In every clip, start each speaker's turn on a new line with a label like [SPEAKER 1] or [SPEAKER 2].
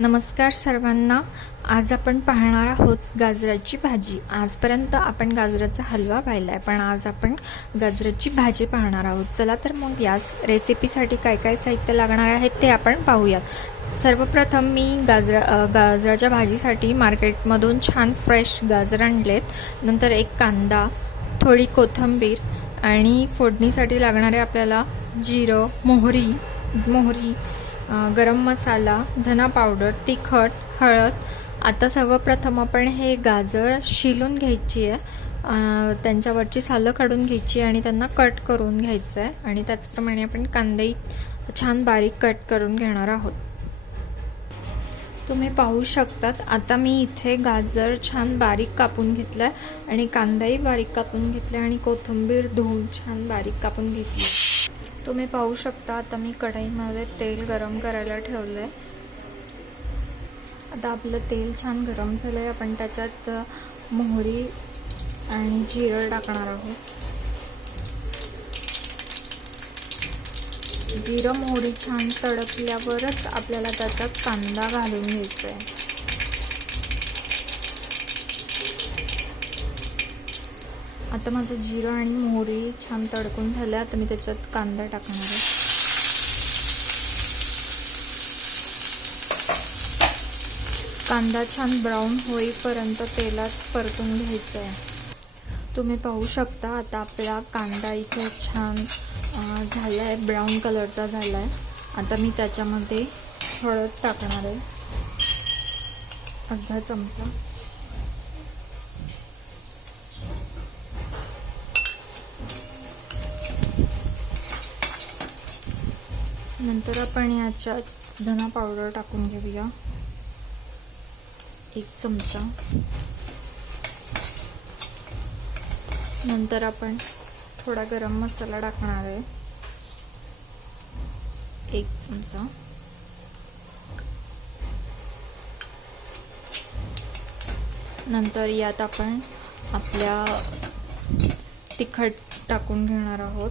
[SPEAKER 1] नमस्कार सर्वांना. आज आपण पाहणार आहोत गाजराची भाजी. आजपर्यंत आपण गाजराचा हलवा पाहिला आहे पण आज आपण गाजराची भाजी पाहणार आहोत. चला तर मग या रेसिपीसाठी काय काय साहित्य लागणार आहेत ते आपण पाहूयात. सर्वप्रथम मी गाजरा गाजराच्या भाजीसाठी मार्केटमधून छान फ्रेश गाजर आणलेत. नंतर एक कांदा थोडी कोथिंबीर आणि फोडणीसाठी लागणारे आपल्याला जिरं मोहरी मोहरी गरम मसाला धना पावडर तिखट हळद. आता सर्वप्रथम आपण हे गाजर शिलून घ्यायची आहे. त्यांच्यावरची सालं काढून घ्यायची आणि त्यांना कट करून घ्यायचं आहे. आणि त्याचप्रमाणे आपण कांदेही छान बारीक कट करून घेणार आहोत. तुम्ही पाहू शकतात आता मी इथे गाजर छान बारीक कापून घेतलं आहे आणि कांदाही बारीक कापून घेतला आणि कोथिंबीर धुवून छान बारीक कापून घेतली तुम्ही पाहू शकता आता मी कढईमध्ये तेल गरम करायला ठेवलं आहे आता आपलं तेल छान गरम झालं आहे आपण त्याच्यात मोहरी आणि जिरं टाकणार आहोत. जिरं मोहरी छान तडकल्यावरच आपल्याला त्याच्यात कांदा घालून घ्यायचा आहे आता माझं जिरं आणि मोहरी छान तडकून झालं. आता मी त्याच्यात कांदा टाकणार आहे. कांदा छान ब्राऊन होईपर्यंत तेलात परतून घ्यायचं आहे. तुम्ही पाहू शकता आता आपला कांदा इथे छान झाला आहे ब्राऊन कलरचा झाला आहे आता मी त्याच्यामध्ये हळद टाकणार आहे. अर्धा चमचा. नंतर आपण याच्यात धना पावडर टाकून घेऊया. एक चमचा. नंतर आपण थोडा गरम मसाला टाकणार आहे. एक चमचा. नंतर यात आपण आपल्या तिखट टाकून घेणार आहोत.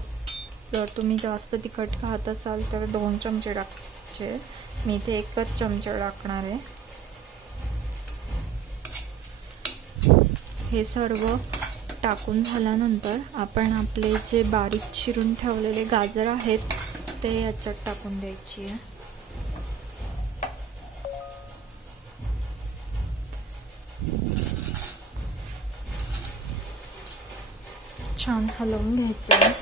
[SPEAKER 1] जर तुम्ही जास्त तिखट खात असाल तर दोन चमचे टाकायचे. मी इथे एकच चमचा टाकणार आहे. हे सर्व टाकून झाल्यानंतर आपण आपले जे बारीक चिरून ठेवलेले गाजर आहेत ते याच्यात टाकून द्यायची आहे. छान हलवून घ्यायचं आहे.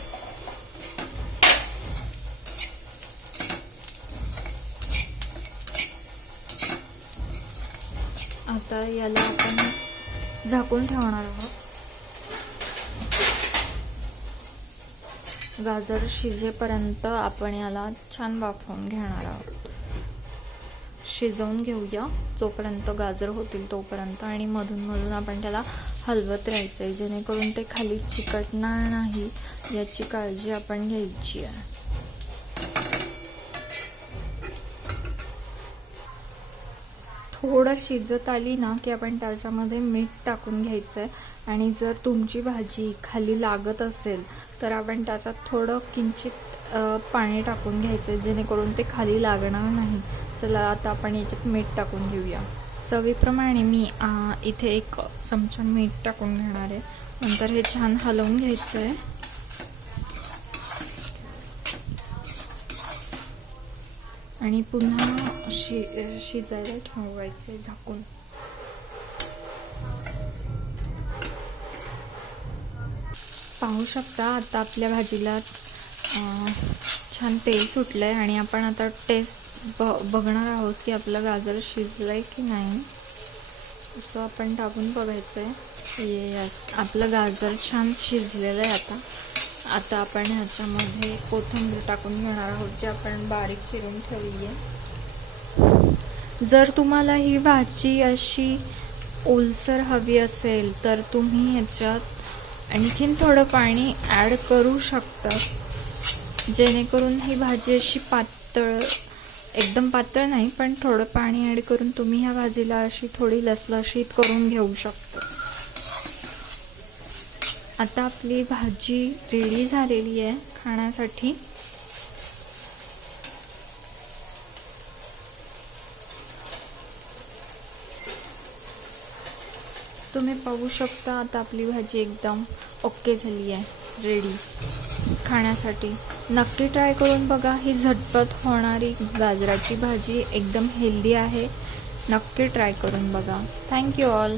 [SPEAKER 1] आता याला आपण झाकून ठेवणार आहोत. गाजर शिजेपर्यंत आपण याला छान वाफवून घेणार आहोत. शिजवून घेऊया. जोपर्यंत गाजर होतील तोपर्यंत आणि मधून मधून आपण त्याला हलवत राहायचं आहे जेणेकरून ते खाली चिकटणार नाही. याची काळजी आपण घ्यायची आहे. थोडं शिजत आली ना की आपण त्याच्यामध्ये मीठ टाकून घ्यायचं आहे आणि जर तुमची भाजी खाली लागत असेल तर आपण त्याच्यात थोडं किंचित पाणी टाकून घ्यायचं आहे जेणेकरून ते खाली लागणार नाही. चला आता आपण याच्यात मीठ टाकून घेऊया. चवीप्रमाणे मी इथे एक चमचा मीठ टाकून घेणार आहे. नंतर हे छान हलवून घ्यायचं आहे आणि पुन्हा शि शिजायला ठेवायचं आहे झाकून. पाहू शकता आता आपल्या भाजीला छान तेल सुटलं आहे आणि आपण आता टेस्ट ब बघणार आहोत की आपलं गाजर शिजलं आहे की नाही. असं आपण टाकून बघायचं आहे येस आपलं गाजर छान शिजलेलं आहे आता. आता आपण ह्याच्यामध्ये कोथिंबीर टाकून घेणार आहोत जी आपण बारीक चिरून ठेवली आहे जर तुम्हाला ही भाजी अशी ओलसर हवी असेल तर तुम्ही ह्याच्यात आणखीन थोडं पाणी ॲड करू शकता. जेणेकरून ही भाजी अशी पातळ एकदम पातळ नाही पण थोडं पाणी ॲड करून तुम्ही ह्या भाजीला अशी थोडी लसलशीत करून घेऊ शकता. आता आपली भाजी रेडी झालेली आहे खाण्यासाठी. तुम्ही पाहू शकता आता आपली भाजी एकदम ओके झाली आहे रेडी खाण्यासाठी. नक्की ट्राय करून बघा ही झटपट होणारी गाजराची भाजी एकदम हेल्दी आहे. नक्की ट्राय करून बघा. Thank you all